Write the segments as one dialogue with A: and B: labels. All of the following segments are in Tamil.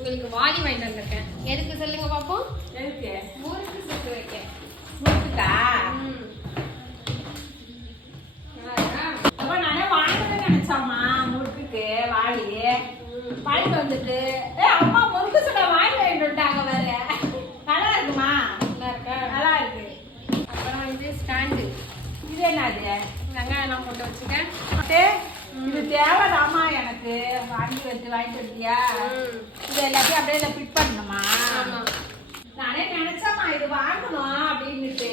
A: உங்களுக்கு வாளி வாங்கிட்டு வந்திருக்கேன். எதுக்கு சொல்லுங்க பாப்போம்?
B: எதுக்கு?
A: முறுக்கு சுட்டு வைக்க.
B: முறுக்குக்கா? அப்ப நானே வாங்கணும்னு நினைச்சோம்மா முறுக்குக்கு வாளி வாங்கிட்டு வந்துட்டு ஏ அம்மா முறுக்கு சுட வாங்கி வாங்கிட்டு வந்துட்டாங்க வேற. நல்லா இருக்குமா?
A: நல்லா இருக்கா?
B: நல்லா இருக்கு.
A: அப்புறம் இது ஸ்டாண்டு.
B: இது என்னது?
A: வெங்காயம்லாம் போட்டு வச்சுக்கேன்
B: இது தேவைதாம்மா எனக்கு வாங்கி வச்சு வாங்கிட்டு வந்தியா. இது எல்லாத்தையும் அப்படியே இதில் ஃபிட் பண்ணணுமா? நானே நினைச்சேம்மா இது வாங்கணும் அப்படின்னுட்டு.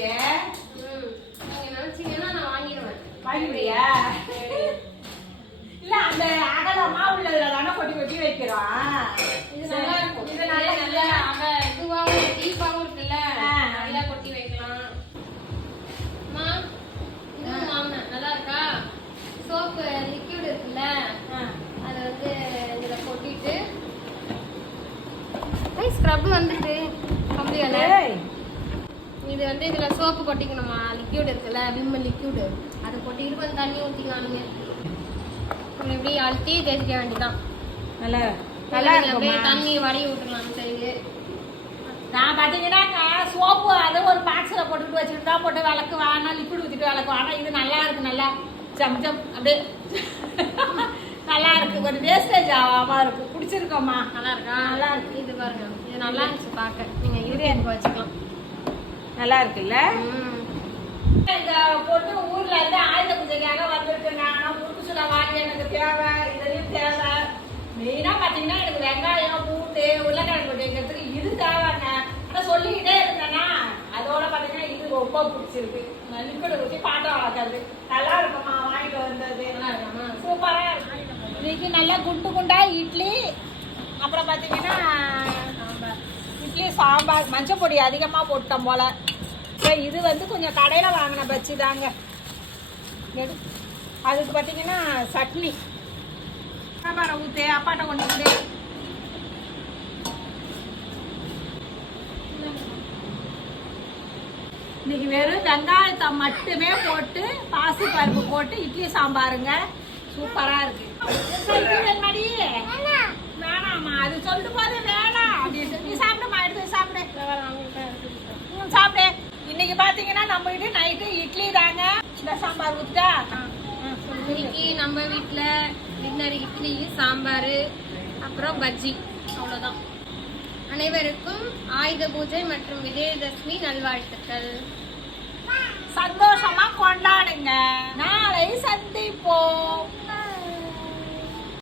A: நீங்க நினைச்சீங்கன்னா நான் வாங்கிடுவேன்.
B: வாங்கிடுவியா? இல்ல அந்த அகலமா உள்ளதுல தானே கொட்டி கொட்டி வைக்கிறோம்.
A: ஸ்க்ரப் வந்துட்டு கம்மியால
B: ஏய்,
A: இது வந்து இதில் சோப்பு கொட்டிக்கணுமா? லிக்விட் இருக்குல்ல விம் லிக்விட் அதை கொட்டிட்டு கொஞ்சம் தண்ணி ஊற்றிக்கலாமே இப்படி அழுத்தி தேய்ச்சிக்க வேண்டியதான்
B: நல்லா நல்லா
A: அப்படியே தண்ணி வடிய விட்டுலாம் சைடு
B: நான் பாத்தீங்கன்னா சோப்பு அது ஒரு பாக்ஸ்ல போட்டுட்டு வச்சுட்டு தான் போட்டு விளக்குவேன். நான் லிக்விட் ஊத்திட்டு விளக்குவேன். ஆனா இது நல்லா இருக்கு நல்லா ஜம் ஜம் அப்படியே. நல்லா இருக்கு கொஞ்சம் வேஸ்டேஜ் ஆகாம இருக்கு. பிடிச்சிருக்கோம்மா
A: நல்லா இருக்கா
B: நல்லா இருக்கு.
A: இது பாருங்க. இது நல்லா இருந்துச்சு பார்க்க. நீங்க இது எனக்கு வச்சுக்கலாம்
B: நல்லா இருக்குல்ல. இந்த பொண்ணு ஊர்ல இருந்து ஆயுத பூஜைக்காக வந்திருக்குங்க. ஆனா முறுக்கு சுட வாங்கி எனக்கு தேவை. இதையும் தேவை. மெயினா பாத்தீங்கன்னா எனக்கு வெங்காயம் பூண்டு உருளைக்கிழங்கு வைக்கிறதுக்கு இது தேவைங்க. ஆனா சொல்லிக்கிட்டே இருந்தேன்னா அதோட பாத்தீங்கன்னா இது ரொம்ப பிடிச்சிருக்கு. லிக்விட் ஊற்றி பாட்டம் வளர்க்கறது நல்லா இருக்குமா வாங்கிட்டு வந்தது.
A: இருக்காமா
B: சூப்பரா இன்னைக்கு நல்லா குண்டு குண்டா இட்லி அப்புறம் பார்த்தீங்கன்னா இட்லி சாம்பார் மஞ்சள் பொடி அதிகமாக போட்டோம் போல. சரி, இது வந்து கொஞ்சம் கடையில் வாங்கின பச்சி தாங்க. அதுக்கு பார்த்தீங்கன்னா சட்னி. சாம்பாரை ஊற்று அப்பாட்ட கொண்டு வந்து. இன்னைக்கு வெறும் வெங்காயத்தை மட்டுமே போட்டு பாசி பருப்பு போட்டு இட்லி சாம்பாருங்க. சூப்பரா இருக்கு. மடி வேணாமா அது சொல்லிட்டு போது வேணாம். நீ சாப்பிடுமா? எடுத்து சாப்பிடு. சாப்பிடு. இன்னைக்கு பாத்தீங்கன்னா நம்ம வீட்டு நைட்டு இட்லி தாங்க. இந்த சாம்பார் ஊத்தா
A: இன்னைக்கு நம்ம வீட்ல டின்னர் இட்லி சாம்பார் அப்புறம் பஜ்ஜி. அவ்வளோதான் அனைவருக்கும் ஆயுத பூஜை மற்றும் விஜயதசமி நல்வாழ்த்துக்கள்.
B: சந்தோஷமா